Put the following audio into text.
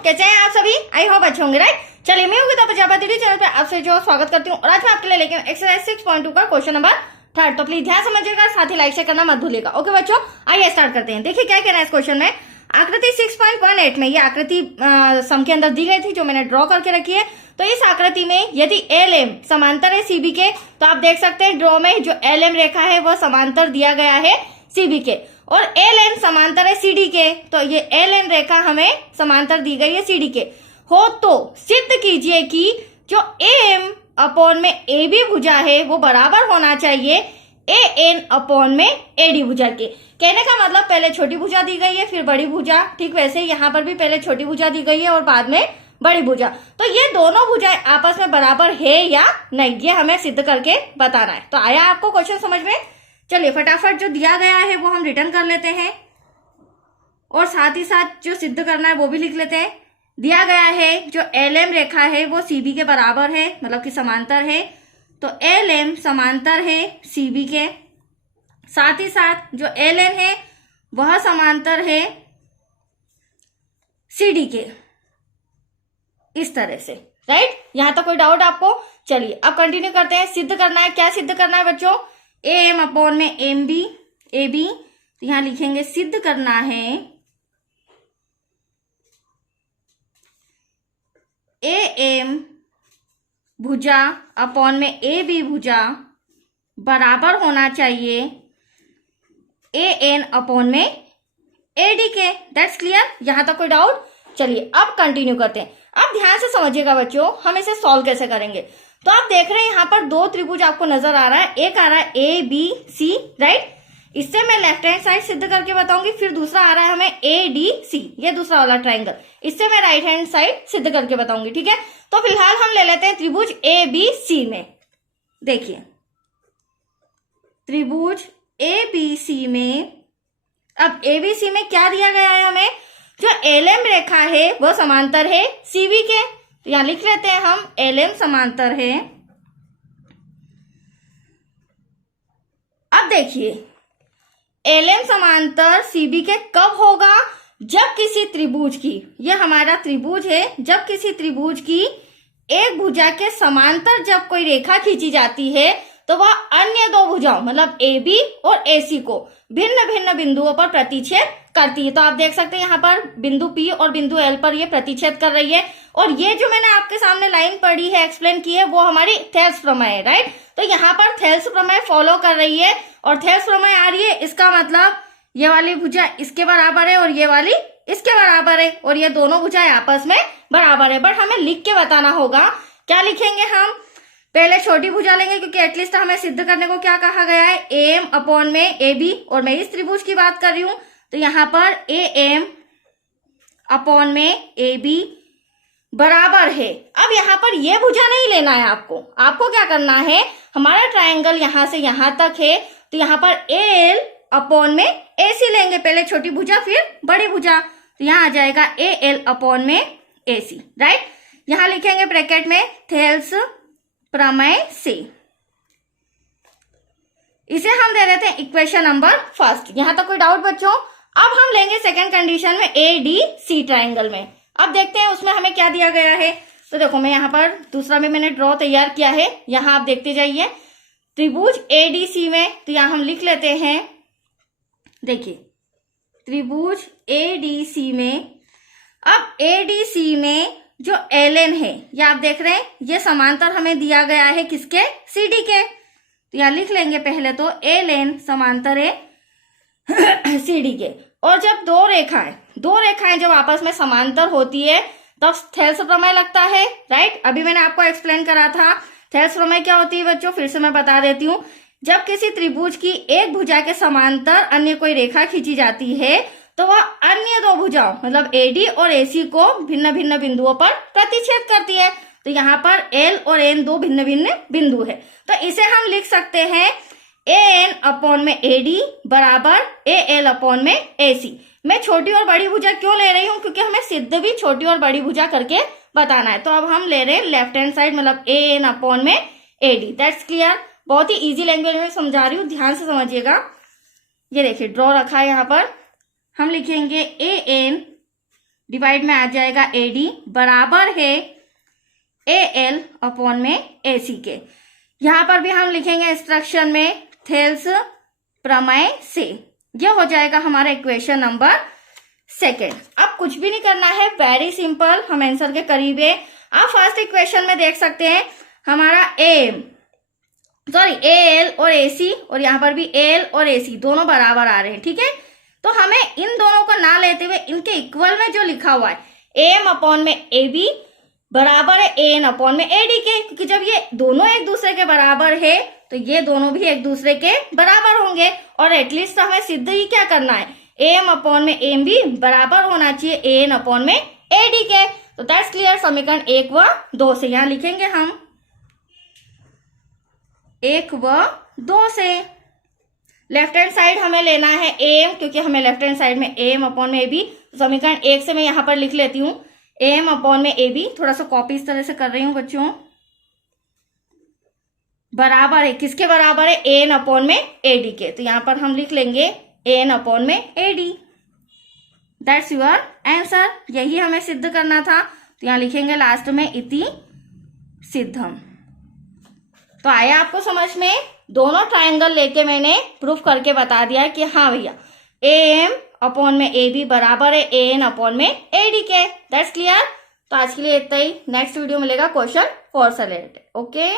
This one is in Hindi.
कैसे हैं आप सभी? आई होप अच्छे होंगे, राइट। चलिए, मैं हूँ प्रजापति चैनल पे आपसे जो स्वागत करती हूँ और आज मैं आपके लिए लेके एक्सरसाइज 6.2 का क्वेश्चन नंबर 3। तो प्लीज ध्यान समझिएगा, साथ ही लाइक शेयर करना मत भूलिएगा। ओके बच्चों, आइए स्टार्ट करते हैं। देखिए क्या कहना है इस क्वेश्चन में। आकृति 6.18 में ये आकृति सम के अंदर दी गई थी जो मैंने ड्रॉ करके रखी है। तो इस आकृति में यदि एल समांतर है सीबी के, तो आप देख सकते हैं ड्रॉ में जो एल रेखा है वह समांतर दिया गया है सीबी के, और एल समांतर है सीडी के। तो ये एल रेखा हमें समांतर दी गई है सीडी के। हो तो सिद्ध कीजिए कि जो एम अपॉन में ए बी भुजा है वो बराबर होना चाहिए ए एन अपॉन में एडी भुजा के। कहने का मतलब पहले छोटी भुजा दी गई है फिर बड़ी भुजा, ठीक वैसे यहाँ पर भी पहले छोटी भुजा दी गई है और बाद में बड़ी भुजा। तो ये दोनों भुजाएं आपस में बराबर है या नहीं, ये हमें सिद्ध करके बताना है। तो आया आपको क्वेश्चन समझ में? चलिए फटाफट जो दिया गया है वो हम रिटर्न कर लेते हैं और साथ ही साथ जो सिद्ध करना है वो भी लिख लेते हैं। दिया गया है जो एल रेखा है वो सीबी के बराबर है, मतलब कि समांतर है। तो एल समांतर है सीबी के, साथ ही साथ जो एल है वह समांतर है सीडी के, इस तरह से, राइट। यहां तक कोई डाउट आपको? चलिए अब कंटिन्यू करते हैं। सिद्ध करना है, क्या सिद्ध करना है बच्चों? ए एम अपॉन में एम बी ए बी, तो यहां लिखेंगे सिद्ध करना है ए एम भुजा अपॉन में ए बी भुजा बराबर होना चाहिए ए एन अपॉन में ए डी के। That's clear? यहां तक कोई डाउट? चलिए अब कंटिन्यू करते हैं। अब ध्यान से समझिएगा बच्चों, हम इसे सॉल्व कैसे करेंगे। तो आप देख रहे हैं यहाँ पर दो त्रिभुज आपको नजर आ रहा है। एक आ रहा है ए बी सी, राइट। इससे मैं लेफ्ट हैंड साइड सिद्ध करके बताऊंगी। फिर दूसरा आ रहा है हमें ए डी सी, ये दूसरा वाला ट्राइंगल, इससे मैं राइट हैंड साइड सिद्ध करके बताऊंगी, ठीक है। तो फिलहाल हम ले लेते हैं त्रिभुज ए बी सी में। देखिए त्रिभुज ए बी सी में, अब ए बी सी में क्या दिया गया है हमें? जो एलएम रेखा है वो समांतर है सीबी के। तो यहां लिख लेते हैं हम एलएम समांतर है। अब देखिए एलएम समांतर सीबी के कब होगा? जब किसी त्रिभुज की, ये हमारा त्रिभुज है, जब किसी त्रिभुज की एक भुजा के समांतर जब कोई रेखा खींची जाती है तो वह अन्य दो भुजाओं मतलब ए बी और ए सी को भिन्न भिन्न बिंदुओं पर प्रतिच्छेद करती है। तो आप देख सकते हैं यहाँ पर बिंदु पी और बिंदु एल पर ये प्रतिच्छेद कर रही है। और ये जो मैंने आपके सामने लाइन पढ़ी है, एक्सप्लेन की है, वो हमारी थेल्स प्रमेय है, राइट। तो यहाँ पर थेल्स प्रमेय फॉलो कर रही है और थेल्स प्रमेय आ रही है। इसका मतलब ये वाली भुजा इसके बराबर है और ये वाली इसके बराबर है और ये दोनों भुजाएं आपस में बराबर है। बट हमें लिख के बताना होगा। क्या लिखेंगे हम? पहले छोटी भुजा लेंगे क्योंकि एटलीस्ट हमें सिद्ध करने को क्या कहा गया है? ए एम अपॉन में ए बी, और मैं इस त्रिभुज की बात कर रही हूं। तो यहां पर ए एम अपॉन में ए बी बराबर है। अब यहां पर ये भुजा नहीं लेना है आपको। आपको क्या करना है? हमारा ट्राइंगल यहां से यहां तक है, तो यहां पर ए एल अपॉन में ए सी लेंगे। पहले छोटी भुजा फिर बड़ी भुजा, तो यहां आ जाएगा ए एल अपॉन में ए सी, राइट। यहां लिखेंगे ब्रैकेट में थेल्स प्रमेय से। इसे हम दे देते हैं इक्वेशन नंबर फर्स्ट। यहां तक कोई डाउट बच्चों? अब हम लेंगे सेकंड कंडीशन में ए डी सी ट्राइंगल में। अब देखते हैं उसमें हमें क्या दिया गया है। तो देखो मैं यहाँ पर दूसरा भी मैंने ड्रॉ तैयार किया है, यहां आप देखते जाइए। त्रिभुज ए डी सी में, तो यहां हम लिख लेते हैं, देखिए त्रिभुज ए डी सी में। अब ए डी सी में जो एल एन है, ये आप देख रहे हैं, ये समांतर हमें दिया गया है किसके? सीडी के। तो यहां लिख लेंगे पहले तो एल एन समांतर है सीडी के। और जब दो रेखाएं जब आपस में समांतर होती है तब थेल्स प्रमेय लगता है, राइट। अभी मैंने आपको एक्सप्लेन करा था थेल्स प्रमेय क्या होती है बच्चों, फिर से मैं बता देती हूँ। जब किसी त्रिभुज की एक भुजा के समांतर अन्य कोई रेखा खींची जाती है तो वह अन्य दो भुजाओं मतलब एडी और एसी को भिन्न भिन्न बिंदुओं पर प्रतिच्छेद करती है। तो यहाँ पर एल और एन दो भिन्न भिन्न बिंदु है। तो इसे हम लिख सकते हैं ए एन अपॉन में ए डी बराबर ए एल अपॉन में ए सी। मैं छोटी और बड़ी भुजा क्यों ले रही हूँ? क्योंकि हमें सिद्ध भी छोटी और बड़ी भुजा करके बताना है। तो अब हम ले रहे हैं लेफ्ट हैंड साइड मतलब ए एन अपॉन में ए डी। That's clear? बहुत ही इजी लैंग्वेज में समझा रही हूँ, ध्यान से समझिएगा। ये देखिए ड्रॉ रखा है यहाँ पर, हम लिखेंगे ए एन डिवाइड में आ जाएगा AD बराबर है AL अपॉन में AC के। यहां पर भी हम लिखेंगे इंस्ट्रक्शन में थेल्स प्रमेय से। यह हो जाएगा हमारा इक्वेशन नंबर सेकेंड। अब कुछ भी नहीं करना है, वेरी सिंपल, हम आंसर के करीब है। आप फर्स्ट इक्वेशन में देख सकते हैं हमारा AL और AC और यहाँ पर भी AL और AC दोनों बराबर आ रहे हैं, ठीक है। तो हमें इन दोनों को ना लेते हुए इनके इक्वल में जो लिखा हुआ है AM अपॉन में AB बराबर है AN अपॉन में AD के, क्योंकि जब ये दोनों एक दूसरे के बराबर है तो ये दोनों भी एक दूसरे के बराबर होंगे। और एटलीस्ट हमें सिद्ध ही क्या करना है, AM अपॉन में AM भी बराबर होना चाहिए AN अपॉन में AD के। तो दैट्स क्लियर। समीकरण 1 व 2 से यहाँ लिखेंगे हम 1 व 2 से। लेफ्ट हैंड साइड हमें लेना है AM, क्योंकि हमें लेफ्ट हैंड साइड में AM अपॉन में AB। समीकरण 1 से मैं यहाँ पर लिख लेती हूँ AM अपॉन में AB, थोड़ा सा कॉपी इस तरह से कर रही हूँ बच्चों, बराबर है किसके बराबर है, AN अपॉन में AD के। तो यहाँ पर हम लिख लेंगे AN अपॉन में AD। That's your answer. यही हमें सिद्ध करना था, तो यहाँ लिखेंगे लास्ट में इति सिद्धम। तो आया आपको समझ में? दोनों ट्रायंगल लेके मैंने प्रूफ करके बता दिया कि हाँ भैया AM अपॉन में AB बराबर है AN अपॉन में AD के। That's clear. तो आज के लिए इतना ही। नेक्स्ट वीडियो मिलेगा क्वेश्चन 4 से रिलेटेड। ओके।